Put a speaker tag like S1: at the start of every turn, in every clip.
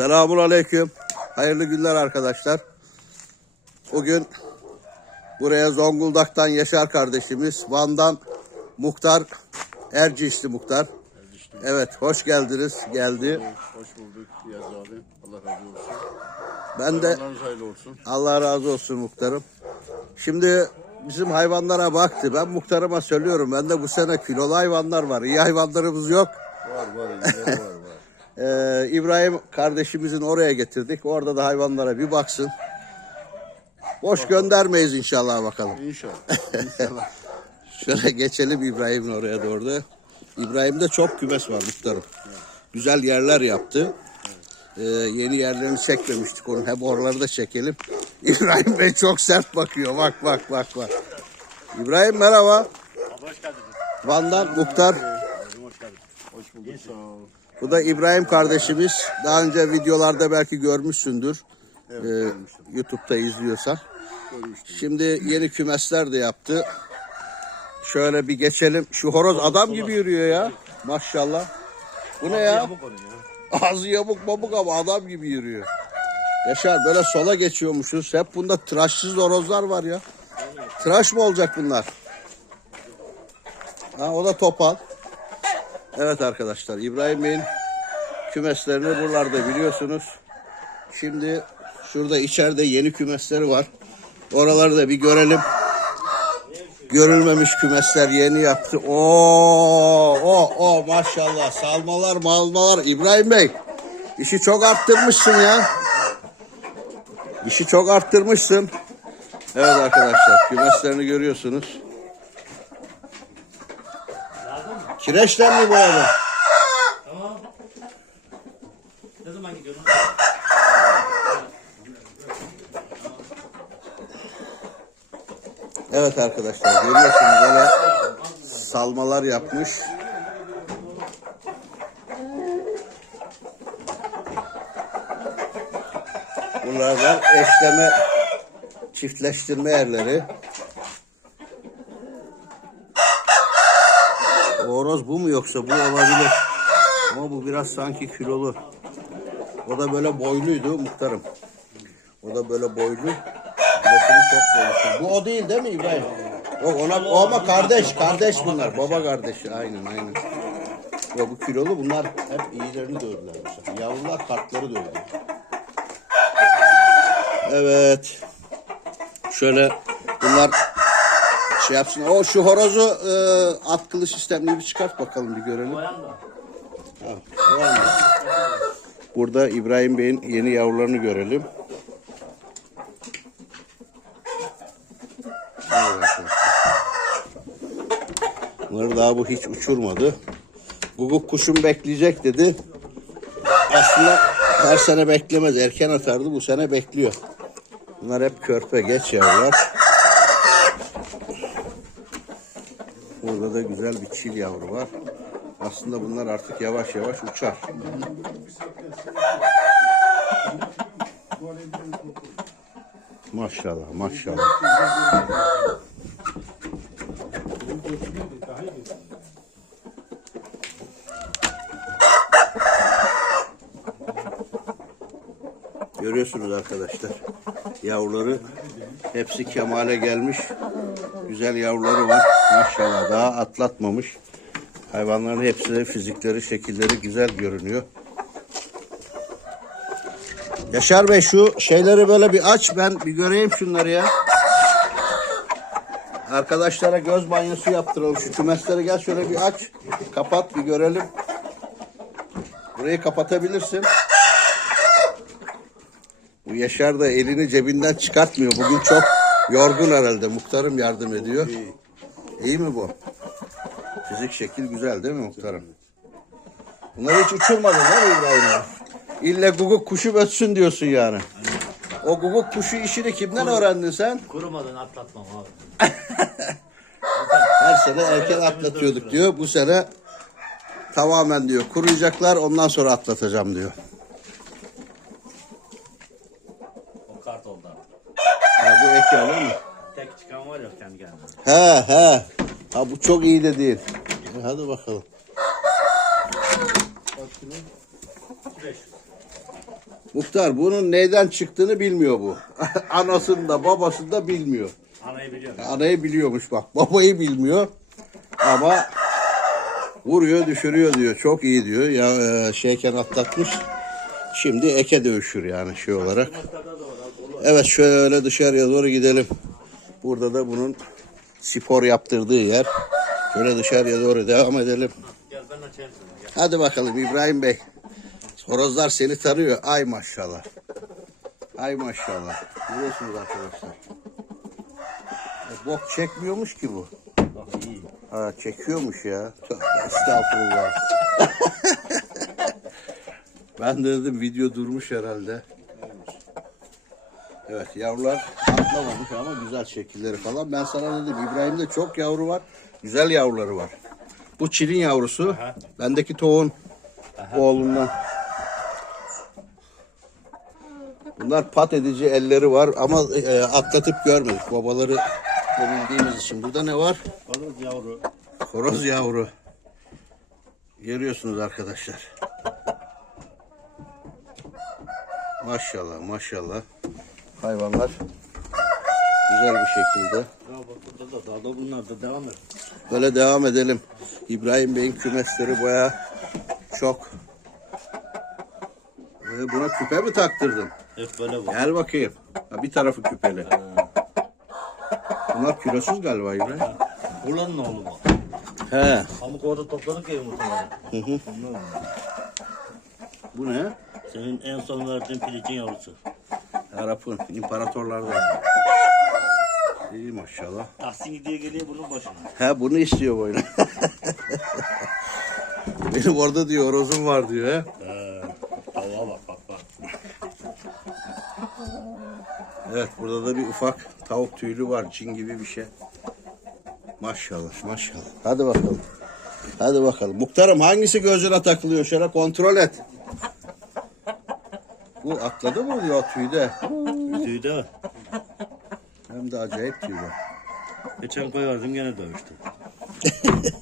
S1: Selamun Aleyküm. Hayırlı günler arkadaşlar. Bugün buraya Zonguldak'tan Yaşar kardeşimiz, Van'dan Muhtar, Ercişli Muhtar. Evet, hoş geldiniz. Geldi.
S2: Hoş bulduk Yaz abi. Allah razı olsun.
S1: Ben de
S2: olsun.
S1: Allah razı olsun muhtarım. Şimdi bizim hayvanlara baktı. Ben muhtarıma söylüyorum. Ben de bu sene kilolu hayvanlar var. İyi hayvanlarımız yok.
S2: Var var, var var.
S1: Ee, İbrahim kardeşimizin oraya getirdik. Orada da hayvanlara bir baksın. Boş göndermeyiz inşallah bakalım.
S2: İnşallah. İnşallah.
S1: Şöyle geçelim İbrahim'in oraya doğru da. İbrahim'de çok kümes var muhtarım. Güzel yerler yaptı. Ee, yeni yerlerini çekmemiştik onun. Hem oraları da çekelim. İbrahim Bey çok sert bakıyor. Bak bak bak bak. İbrahim merhaba.
S2: Hoş geldiniz.
S1: Van'dan muhtar.
S2: Hoş geldin. Hoş bulduk. Sağ ol.
S1: Bu da İbrahim kardeşimiz. Daha önce videolarda belki görmüşsündür.
S2: Evet,
S1: Ee. YouTube'da izliyorsan.
S2: Görmüştüm.
S1: Şimdi yeni kümesler de yaptı. Şöyle bir geçelim. Şu horoz adam gibi yürüyor ya. Maşallah. Bu ne ya? Ağzı yamuk mamuk ama adam gibi yürüyor. Yaşar böyle sola geçiyormuşuz. Hep bunda tıraşsız horozlar var ya. Tıraş mı olacak bunlar? Ha, o da topal. Evet arkadaşlar İbrahim Bey'in kümeslerini buralarda biliyorsunuz. Şimdi şurada içeride yeni kümesleri var. Oraları da bir görelim. Görülmemiş kümesler yeni yaptı. Oo, o, o maşallah. Salmalar, malmalar. İbrahim Bey, işi çok arttırmışsın ya. İşi çok arttırmışsın. Evet arkadaşlar, kümeslerini görüyorsunuz. Kireçten mi boyadın?
S3: Ne zaman gidiyorsun?
S1: Evet arkadaşlar, görüyorsunuz böyle salmalar yapmış. Bunlar da eşleme, çiftleştirme yerleri. Horoz bu mu yoksa bu olabilir. Ama bu biraz sanki kilolu. O da böyle boyluydu muhtarım. O da böyle boylu. Bu o değil değil mi İbrahim? Yok ona o ama kardeş, kardeş bunlar. Baba kardeşi. Aynen aynen. Ya bu kilolu bunlar hep iyilerini dövdüler. Yavrular kartları dövdü. Evet. Şöyle bunlar şey yapsın. O şu horozu e, atkılı sistemli bir çıkart bakalım bir görelim. Burada İbrahim Bey'in yeni yavrularını görelim. Evet. Bunları daha bu hiç uçurmadı. Guguk kuşum bekleyecek dedi. Aslında her sene beklemez. Erken atardı. Bu sene bekliyor. Bunlar hep körpe geç yavrular. Burada da güzel bir çil yavru var. Aslında bunlar artık yavaş yavaş uçar. Maşallah maşallah. Görüyorsunuz arkadaşlar. Yavruları hepsi kemale gelmiş. Güzel yavruları var. Maşallah daha atlatmamış. Hayvanların hepsi de fizikleri, şekilleri güzel görünüyor. Yaşar Bey şu şeyleri böyle bir aç ben bir göreyim şunları ya. Arkadaşlara göz banyosu yaptıralım. Şu kümesleri gel şöyle bir aç. Kapat bir görelim. Burayı kapatabilirsin. Bu Yaşar da elini cebinden çıkartmıyor. Bugün çok yorgun herhalde. Muhtarım yardım ediyor. İyi mi bu? Fizik şekil güzel değil mi muhtarım? Bunları hiç uçurmadın değil mi İbrahim? İlle guguk kuşu ötsün diyorsun yani. O guguk kuşu işini kimden öğrendin sen?
S3: Kurumadan atlatmam abi.
S1: Her sene erken atlatıyorduk diyor. Bu sene tamamen diyor kuruyacaklar ondan sonra atlatacağım diyor.
S3: O kart oldu abi.
S1: Alır mı?
S3: Tek çıkan var ya kendi kendine.
S1: He he. Ha bu çok iyi de değil. E, Hadi bakalım.
S3: 500.
S1: Muhtar bunun neyden çıktığını bilmiyor bu. Anasını da babasını da bilmiyor.
S3: Anayı biliyorum.
S1: Anayı biliyormuş bak. Babayı bilmiyor. Ama vuruyor düşürüyor diyor. Çok iyi diyor. Ya e, şeyken atlatmış. Şimdi eke dövüşür yani şey olarak. Evet şöyle dışarıya doğru gidelim. Burada da bunun spor yaptırdığı yer. Şöyle dışarıya doğru devam edelim. Hadi bakalım İbrahim Bey. Horozlar seni tarıyor. Ay maşallah. Ay maşallah. Görüyorsunuz arkadaşlar. E, bok çekmiyormuş ki bu. Ha çekiyormuş ya. Estağfurullah. ben de dedim video durmuş herhalde. Evet yavrular atlamamış ama güzel şekilleri falan. Ben sana dedim İbrahim'de çok yavru var. Güzel yavruları var. Bu çilin yavrusu.
S3: Aha.
S1: Bendeki toğun oğlundan. Bunlar pat edici elleri var ama e, atlatıp görmedik. Babaları bildiğimiz için. Burada ne var?
S3: Horoz yavru.
S1: Horoz yavru. Görüyorsunuz arkadaşlar. Maşallah maşallah. Hayvanlar güzel bir şekilde.
S3: Bak burada da daha da bunlar da devam et.
S1: Böyle devam edelim. İbrahim Bey'in kümesleri baya çok. Ee, buna küpe mi taktırdın?
S3: Hep böyle bu.
S1: Gel bakayım. Ha, bir tarafı küpeli. Bunlar kilosuz galiba İbrahim.
S3: Buranın oğlu bu.
S1: He.
S3: Pamuk orada topladık ya yumurtaları.
S1: Hı hı.
S3: Bunlar.
S1: Bu ne?
S3: Senin en son verdiğin pilicin yavrusu.
S1: Arap'ın imparatorlardan. İyi maşallah.
S3: Tahsin diye geliyor bunun başına.
S1: He bunu istiyor boyuna. Benim orada diyor horozum var diyor he.
S3: Ee, tavuğa bak bak bak.
S1: Evet burada da bir ufak tavuk tüylü var. Cin gibi bir şey. Maşallah maşallah. Hadi bakalım. Hadi bakalım. Muhtarım hangisi gözüne takılıyor? Şöyle kontrol et. Atladı mı diyor tüyde?
S3: Tüyde.
S1: Hem de acayip tüyde.
S3: Geçen koyardım gene dövüştü.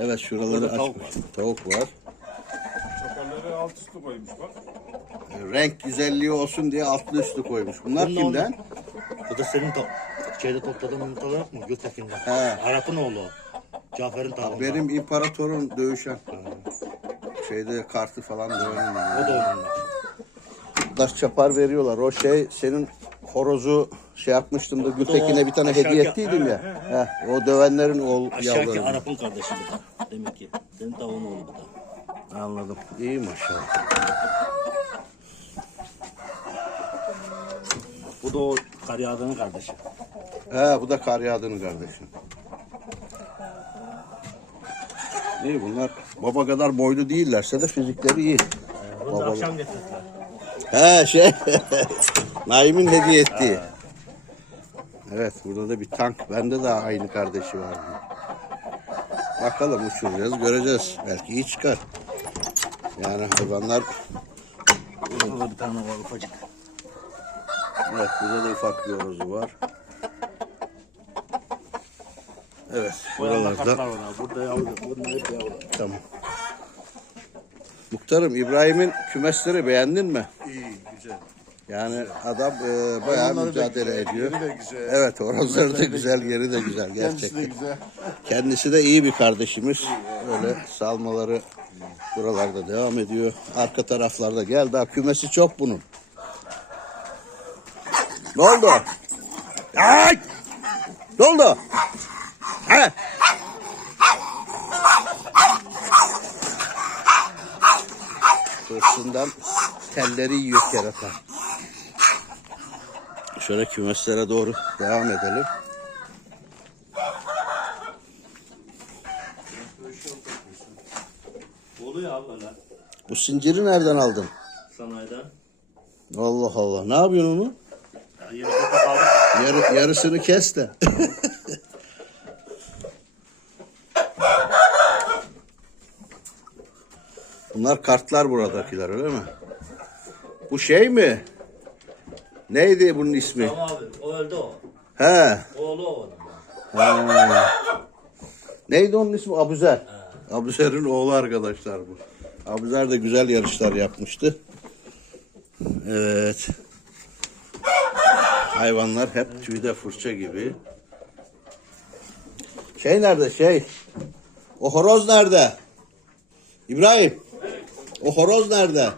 S1: Evet şuraları
S3: Burada tavuk
S1: açmış. Tavuk var.
S2: Çakalları alt üstü koymuş bak.
S1: Renk güzelliği olsun diye altlı üstü koymuş. Bunlar
S3: Bunlar
S1: kimden?
S3: Bu da senin to şeyde topladığın yumurtalar yok mu? Göktekin'den.
S1: He.
S3: Arap'ın oğlu. Cafer'in tavuğundan.
S1: Benim imparatorun dövüşen. Şeyde kartı falan döven.
S3: O da onunla.
S1: Daş çapar veriyorlar. O şey senin horozu şey yapmıştım da Gültekin'e bir tane hediye ettiydim ya. Heh, o dövenlerin oğul
S3: Aşağıki
S1: yavruları.
S3: Arap'ın kardeşi bu da. Demek ki. Senin tavuğun oğlu bu da.
S1: Anladım. İyi maşallah.
S3: Bu da o Karyada'nın kardeşi.
S1: He bu da kar yağdığının kardeşim. İyi bunlar baba kadar boylu değillerse de fizikleri iyi.
S3: Bunu da
S1: Babalı.
S3: akşam getirdiler.
S1: He şey Naim'in hediye ettiği. Evet burada da bir tank. Bende de aynı kardeşi var. Bakalım uçuracağız göreceğiz. Belki iyi çıkar. Yani hayvanlar
S3: Burada bir tane var ufacık.
S1: evet burada da ufak bir horozu var. Evet
S3: Boyanma
S1: buralarda.
S3: Burada yavru. Burada hep yavru.
S1: tamam. Muhtarım İbrahim'in kümesleri beğendin mi?
S2: Güzel.
S1: Yani adam e, bayağı
S2: Hayvanları da
S1: mücadele
S2: güzel,
S1: ediyor.
S2: yeri de güzel.
S1: Evet horozları da güzel, yeri de güzel
S2: Kendisi de
S1: gerçekten.
S2: güzel.
S1: Kendisi de iyi bir kardeşimiz. Böyle salmaları buralarda devam ediyor. Arka taraflarda gel daha kümesi çok bunun. Ne oldu? Ay! Ne oldu? He? Hırsından telleri yiyor kerata. Şöyle kümeslere doğru devam edelim. Bu zinciri nereden aldın?
S3: Sanayiden.
S1: Allah Allah. Ne yapıyorsun onu?
S3: Ya
S1: yarısını kes de. Bunlar kartlar buradakiler öyle mi? Bu şey mi? Neydi bunun ismi?
S3: Tamam abi. O öldü o.
S1: He.
S3: Oğlu o.
S1: Ha. Neydi onun ismi? Abuzer. Abuzer'in oğlu arkadaşlar bu. Abuzer de güzel yarışlar yapmıştı. Evet. Hayvanlar hep tüyde fırça gibi. Şey nerede şey? O horoz nerede? İbrahim. O horoz nerede?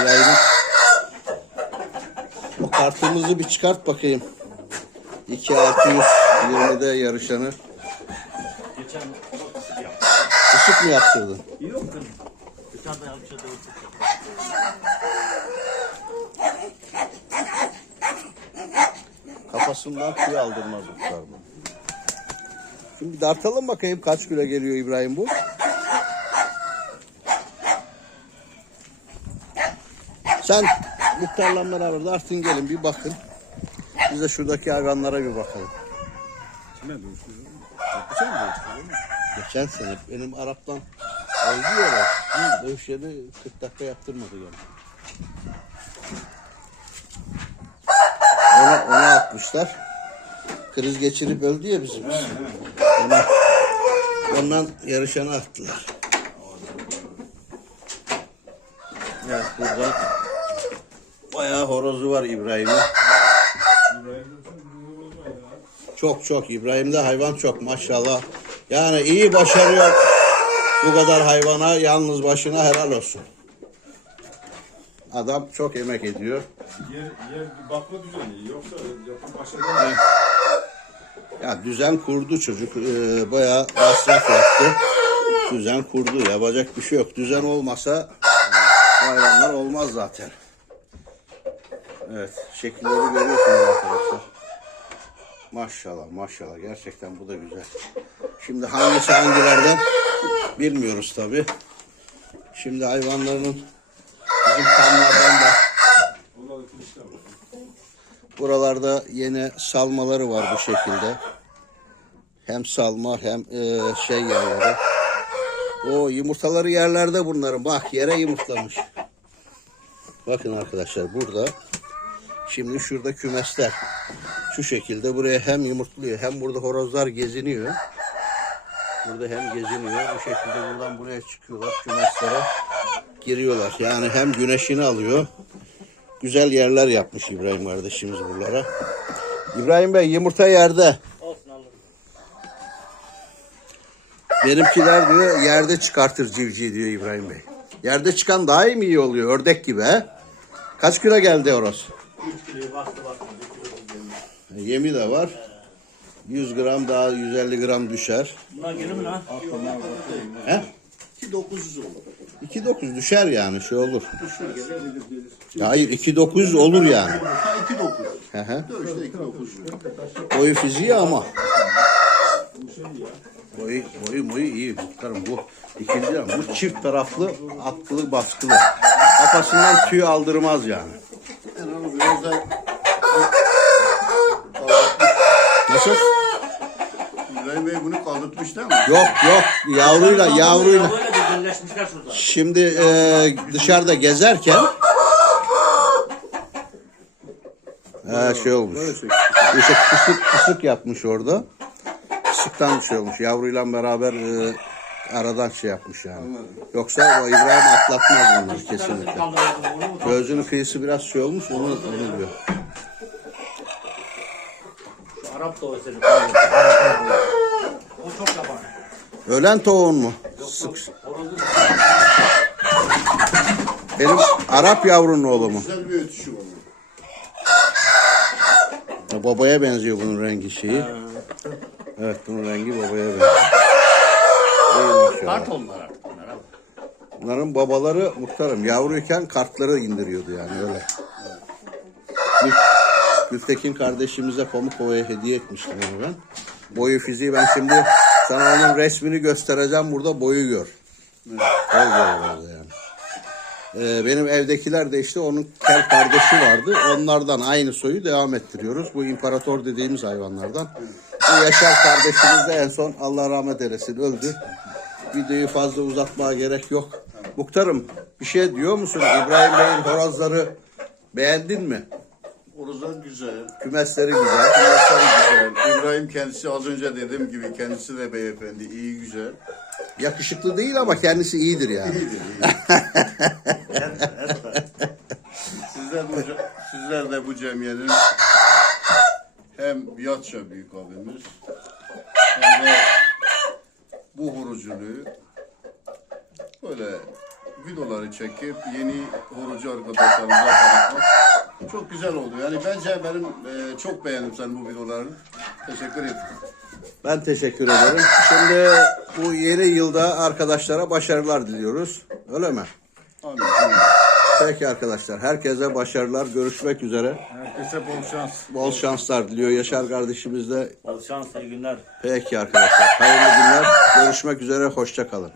S1: İbrahim. O kartımızı bir çıkart bakayım. 2620'de yarışanı.
S3: Geçen.
S1: Işık mı yaptırdın?
S3: Yok canım. Dışarıda yapmış da ısık yaptı.
S1: Kafasından tüy aldırmaz bu bu. Şimdi bir dartalım bakayım kaç kilo geliyor İbrahim bu. Sen muhtarla beraber dartın gelin bir bakın. Biz de şuradaki hayvanlara bir bakalım.
S2: Kime dönüştürüyor? Geçen mi?
S1: Geçen sene benim Arap'tan öldü ya. Dövüş yeri 40 dakika yaptırmadı yani. Ona, ona atmışlar. Kriz geçirip öldü ya bizim. Ona, ondan yarışana attılar. Evet burada bayağı horozu var İbrahim'in. Çok çok İbrahim'de hayvan çok maşallah. Yani iyi başarıyor bu kadar hayvana yalnız başına helal olsun. Adam çok emek ediyor.
S2: Yer, yer bakma düzeni. Yoksa yapım başarılı.
S1: Ya düzen kurdu çocuk. Ee, bayağı masraf yaptı. Düzen kurdu. Yapacak bir şey yok. Düzen olmasa hayvanlar olmaz zaten. Evet. Şekilleri görüyorsunuz arkadaşlar. Maşallah maşallah. Gerçekten bu da güzel. Şimdi hangisi hangilerden bilmiyoruz tabi. Şimdi hayvanların bizim tamlardan da. Buralarda yine salmaları var bu şekilde. Hem salma hem e, şey yerleri. O yumurtaları yerlerde bunların. Bak yere yumurtlamış. Bakın arkadaşlar burada. Şimdi şurada kümesler. Şu şekilde buraya hem yumurtluyor hem burada horozlar geziniyor. Burada hem geziniyor. Bu şekilde buradan buraya çıkıyorlar. Kümeslere giriyorlar. Yani hem güneşini alıyor güzel yerler yapmış İbrahim kardeşimiz buralara. İbrahim Bey yumurta yerde. Benimkiler diyor yerde çıkartır civciv diyor İbrahim Bey. Yerde çıkan daha iyi mi iyi oluyor? Ördek gibi he? Kaç kilo geldi horoz?
S3: 3 kiloyu bastı bastı. 1 kilo üzerinde.
S1: E, Yemi de var. 100 gram daha 150 gram düşer.
S3: Bunlar gelir mi lan?
S1: He?
S4: 2900 olur.
S1: 2.9 düşer yani şey olur.
S4: Düşür gelir gelir gelir.
S1: Ya Hayır 2.9 olur yani.
S4: Ha 2900.
S1: Hı hı.
S4: Dövüşte 2900.
S1: Boyu fiziği ama. Boyu, boyu boyu iyi muhtarım bu. İkinci bu çift taraflı atkılı baskılı. Kafasından tüy aldırmaz yani.
S4: Yani onu biraz da
S1: Nasıl?
S4: İbrahim Bey bunu kaldırtmış değil mi?
S1: Yok yok yavruyla yavruyla.
S3: Birleşmişler şurada.
S1: Şimdi e, dışarıda gezerken ha, şey olmuş. İşte kısık kısık yapmış orada. Kısıktan şey olmuş. Yavruyla beraber e, aradan şey yapmış yani. Yoksa o İbrahim atlatmaz bunları kesinlikle. Gözünün kıyısı biraz şey olmuş onu, onu diyor.
S3: Şu Arap da o senin. O çok yaban.
S1: Ölen tavuğun mu? Sık.
S3: Horozu
S1: Benim Arap yavrunun oğlu mu?
S4: Güzel bir ötüşü var.
S1: Ya Babaya benziyor bunun rengi şeyi. Evet bunun rengi babaya benziyor.
S3: Kart onlar artık bunlar abi.
S1: Bunların babaları muhtarım yavruyken kartları indiriyordu yani öyle. Gül, Gültekin kardeşimize Pamukova'ya hediye etmiştim onu ben. Boyu fiziği ben şimdi sana onun resmini göstereceğim burada boyu gör. Vardı yani. Ee, benim evdekiler de işte onun kel kardeşi vardı. Onlardan aynı soyu devam ettiriyoruz. Bu imparator dediğimiz hayvanlardan. Bu Yaşar kardeşimiz de en son Allah rahmet eylesin öldü. Videoyu fazla uzatmaya gerek yok. Muhtarım bir şey diyor musun? İbrahim Bey'in horozları beğendin mi?
S4: Oruzlar güzel.
S1: Kümesleri güzel.
S4: Kıyafetleri güzel. İbrahim kendisi az önce dediğim gibi kendisi de beyefendi. iyi güzel.
S1: Yakışıklı değil ama kendisi iyidir yani.
S4: İyidir, iyi. Sizler, bu, ce- sizler de bu cemiyenin hem biatça büyük abimiz hem de bu huruculuğu böyle videoları çekip yeni hurucu arkadaşlarımıza tanıtmak çok güzel oldu. Yani bence benim e, çok beğendim sen bu videolarını. Teşekkür ederim.
S1: Ben teşekkür ederim. Şimdi bu yeni yılda arkadaşlara başarılar diliyoruz. Öyle mi?
S4: Amin.
S1: Peki arkadaşlar. Herkese başarılar. Görüşmek üzere.
S2: Herkese bol şans.
S1: Bol şanslar diliyor Yaşar kardeşimiz de.
S3: Bol şans, iyi günler.
S1: Peki arkadaşlar. Hayırlı günler. Görüşmek üzere. Hoşça kalın.